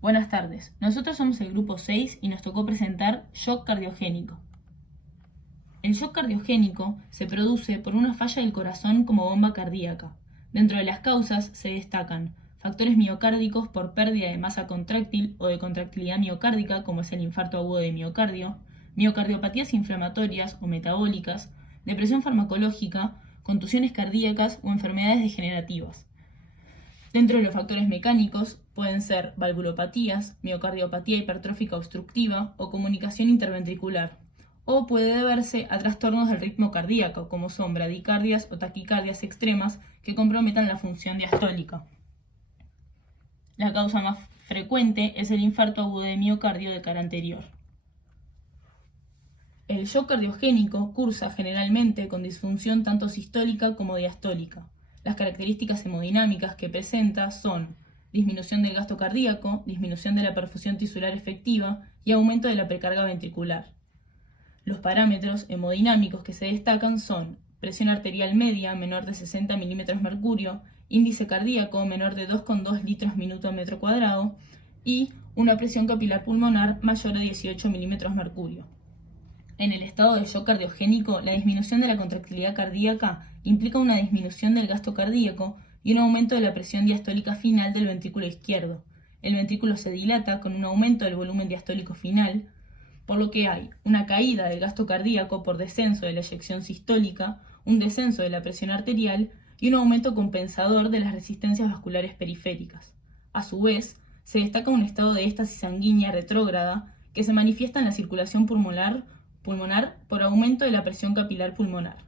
Buenas tardes, nosotros somos el grupo 6 y nos tocó presentar shock cardiogénico. El shock cardiogénico se produce por una falla del corazón como bomba cardíaca. Dentro de las causas se destacan factores miocárdicos por pérdida de masa contráctil o de contractilidad miocárdica, como es el infarto agudo de miocardio, miocardiopatías inflamatorias o metabólicas, depresión farmacológica, contusiones cardíacas o enfermedades degenerativas. Dentro de los factores mecánicos pueden ser valvulopatías, miocardiopatía hipertrófica obstructiva o comunicación interventricular, o puede deberse a trastornos del ritmo cardíaco, como son bradicardias o taquicardias extremas que comprometan la función diastólica. La causa más frecuente es el infarto agudo de miocardio de cara anterior. El shock cardiogénico cursa generalmente con disfunción tanto sistólica como diastólica. Las características hemodinámicas que presenta son disminución del gasto cardíaco, disminución de la perfusión tisular efectiva y aumento de la precarga ventricular. Los parámetros hemodinámicos que se destacan son presión arterial media menor de 60 mm/mercurio, índice cardíaco menor de 2,2 litros minuto a metro cuadrado y una presión capilar pulmonar mayor a 18 mm/mercurio. En el estado de shock cardiogénico, la disminución de la contractilidad cardíaca implica una disminución del gasto cardíaco y un aumento de la presión diastólica final del ventrículo izquierdo. El ventrículo se dilata con un aumento del volumen diastólico final, por lo que hay una caída del gasto cardíaco por descenso de la eyección sistólica, un descenso de la presión arterial y un aumento compensador de las resistencias vasculares periféricas. A su vez, se destaca un estado de éstasis sanguínea retrógrada que se manifiesta en la circulación pulmonar por aumento de la presión capilar pulmonar.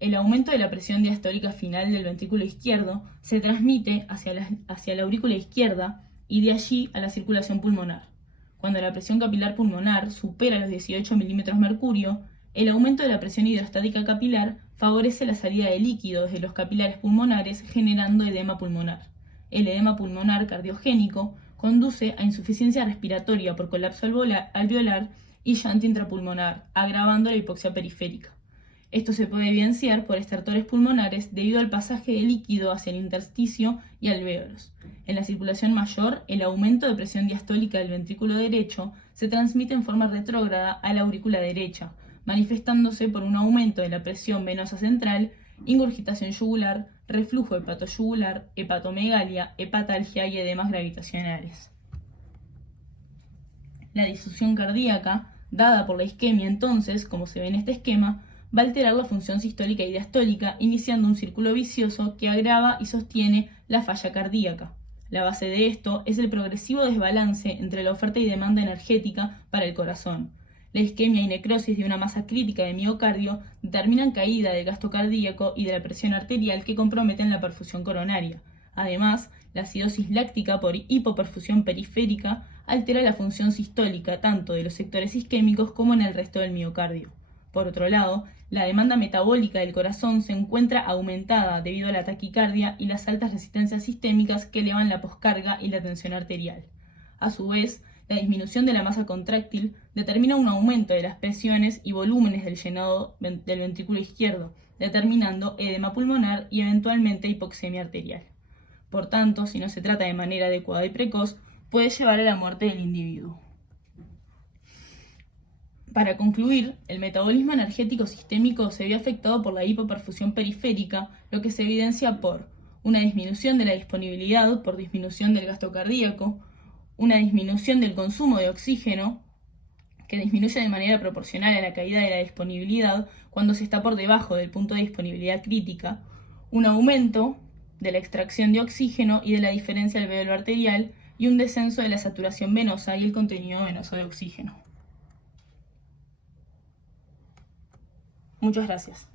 El aumento de la presión diastólica final del ventrículo izquierdo se transmite hacia la aurícula izquierda y de allí a la circulación pulmonar. Cuando la presión capilar pulmonar supera los 18 mm/mercurio, el aumento de la presión hidrostática capilar favorece la salida de líquido desde los capilares pulmonares, generando edema pulmonar. El edema pulmonar cardiogénico conduce a insuficiencia respiratoria por colapso alveolar y llanto intrapulmonar, agravando la hipoxia periférica. Esto se puede evidenciar por estertores pulmonares debido al pasaje de líquido hacia el intersticio y alvéolos. En la circulación mayor, el aumento de presión diastólica del ventrículo derecho se transmite en forma retrógrada a la aurícula derecha, manifestándose por un aumento de la presión venosa central, ingurgitación yugular, reflujo hepatoyugular, hepatomegalia, hepatalgia y edemas gravitacionales. La disfunción cardíaca, dada por la isquemia entonces, como se ve en este esquema, va a alterar la función sistólica y diastólica, iniciando un círculo vicioso que agrava y sostiene la falla cardíaca. La base de esto es el progresivo desbalance entre la oferta y demanda energética para el corazón. La isquemia y necrosis de una masa crítica de miocardio determinan caída del gasto cardíaco y de la presión arterial que comprometen la perfusión coronaria. Además, la acidosis láctica por hipoperfusión periférica altera la función sistólica tanto de los sectores isquémicos como en el resto del miocardio. Por otro lado, la demanda metabólica del corazón se encuentra aumentada debido a la taquicardia y las altas resistencias sistémicas que elevan la poscarga y la tensión arterial. A su vez, la disminución de la masa contráctil determina un aumento de las presiones y volúmenes del llenado del ventrículo izquierdo, determinando edema pulmonar y eventualmente hipoxemia arterial. Por tanto, si no se trata de manera adecuada y precoz, puede llevar a la muerte del individuo. Para concluir, el metabolismo energético sistémico se ve afectado por la hipoperfusión periférica, lo que se evidencia por una disminución de la disponibilidad por disminución del gasto cardíaco, una disminución del consumo de oxígeno, que disminuye de manera proporcional a la caída de la disponibilidad cuando se está por debajo del punto de disponibilidad crítica, un aumento de la extracción de oxígeno y de la diferencia alveolo-arterial y un descenso de la saturación venosa y el contenido venoso de oxígeno. Muchas gracias.